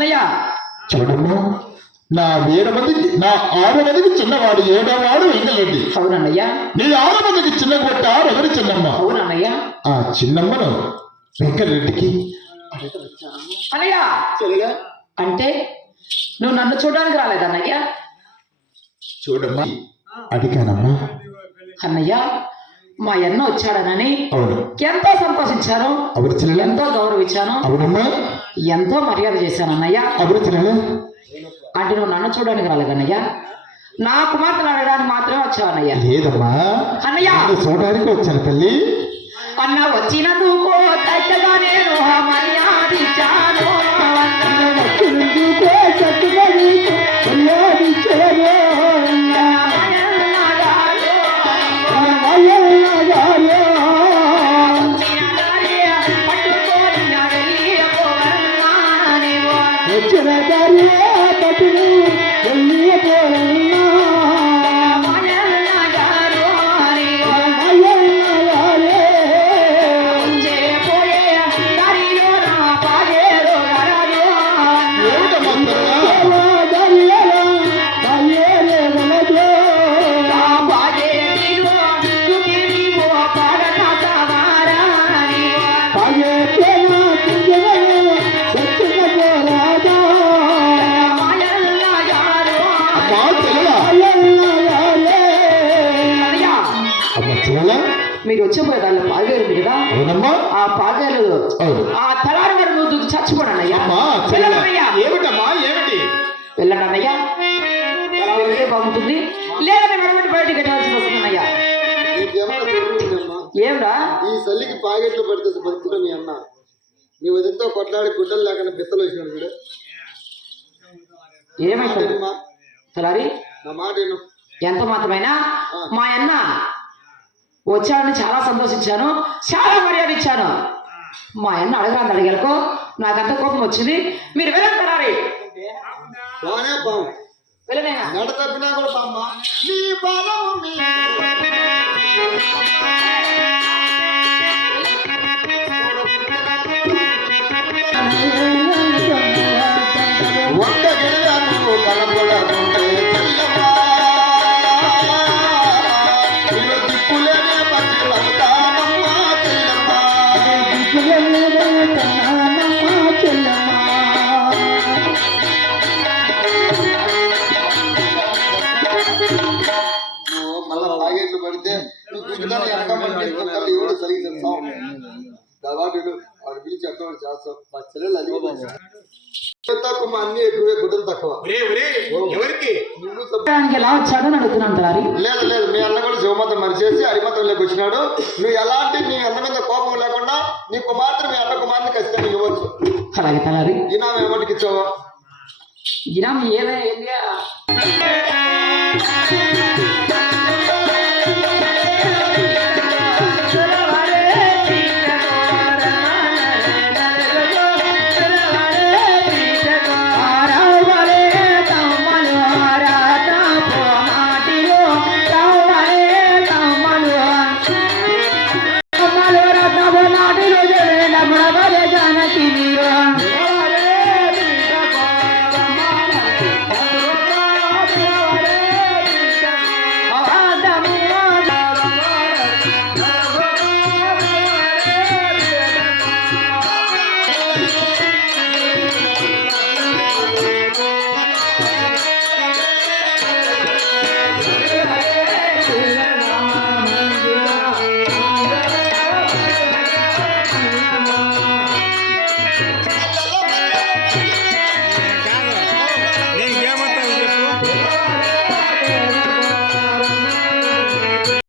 అన్నయ్య. చూడమ్మా నా ఏడు మందికి నా ఆరు మందికి చిన్నవాడు ఏడవాడు వెంకరెడ్డి అవునన్నయ్య. నీ ఆరు మందికి చిన్న కొట్ట ఎవరి చిన్నమ్మ? అవునన్నయ్య. ఆ చిన్నమ్మను వెంకరెడ్డికి అన్నయ్య. అంటే నువ్వు నన్ను చూడడానికి రాలేదన్నయ్య చూడమ్మా అడిగానమ్మా. అన్నయ్య మా అన్న వచ్చాడనని ఎంతో సంతోషించాను ఎంతో గౌరవించాను. ఎంతో మర్యాద చేశాను అన్నయ్య. అంటే నువ్వు నన్ను చూడడానికి రాలేదన్నయ్య నా కుమార్తెను అడగడానికి మాత్రమే వచ్చావు అన్నయ్య. లేదమ్మా. అన్నయ్య! నేను చూడడానికి వచ్చాను తల్లి. అన్న వచ్చినందుకు నేను మర్యాద ఇచ్చాను మీరు వచ్చేపోయేదాన్ని పాగారు మీరు కదా? అవునమ్మా. ఆ అవును. ఆ తలారి వాడు నువ్వు చచ్చిపోడన్నయ్యా ఏమిటమ్మా ఏమిటి? వెళ్ళండి అన్నయ్యా. అలా వెళ్తే బాగుంటుంది? లేదని వెడబడి బయటికి కట్టాల్సి వస్తుందన్నయ్యా ఏమ్రా? ఈ చల్లికి పాకెట్లు పడితే బతుకుడు మీ అన్న. నీ వదిలితో కొట్లాడి గుడ్డలు లేకుండా బిత్తలు వచ్చినాడు వీడు విను. ఎంత మాత్రమైనా? మా అన్న వచ్చాడని చాలా సంతోషించాను. చాలా మర్యాద ఇచ్చాను. మా అన్న అడగరాని అడిగలకు? నాకంత కోపం వచ్చింది. మీరు వెళ్ళండి వెళ్ళనైనా కూడా పాకెట్లు పడితే ఎవడు సరిగి చెప్తావు కాబట్టి వాడు పిలిచి అక్కడ మా చెల్లెలు తక్కువ అన్ని ఎక్కువే గుడ్డలు తక్కువ. తలారి. లేదు లేదు మీ అన్న కూడా శివమతం మరిచేసి హరిమతంలోకి వచ్చినాడు. నువ్వు ఎలాంటి నీ అన్న మీద కోపం లేకుండా నీ కుమార్తె మీ అన్న కుమార్తె ఖచ్చితంగా ఇవ్వచ్చు. అలాగే తలారి. ఈనామ ఏమటికి ఇచ్చావా? ఇరా ఏదో ఏంది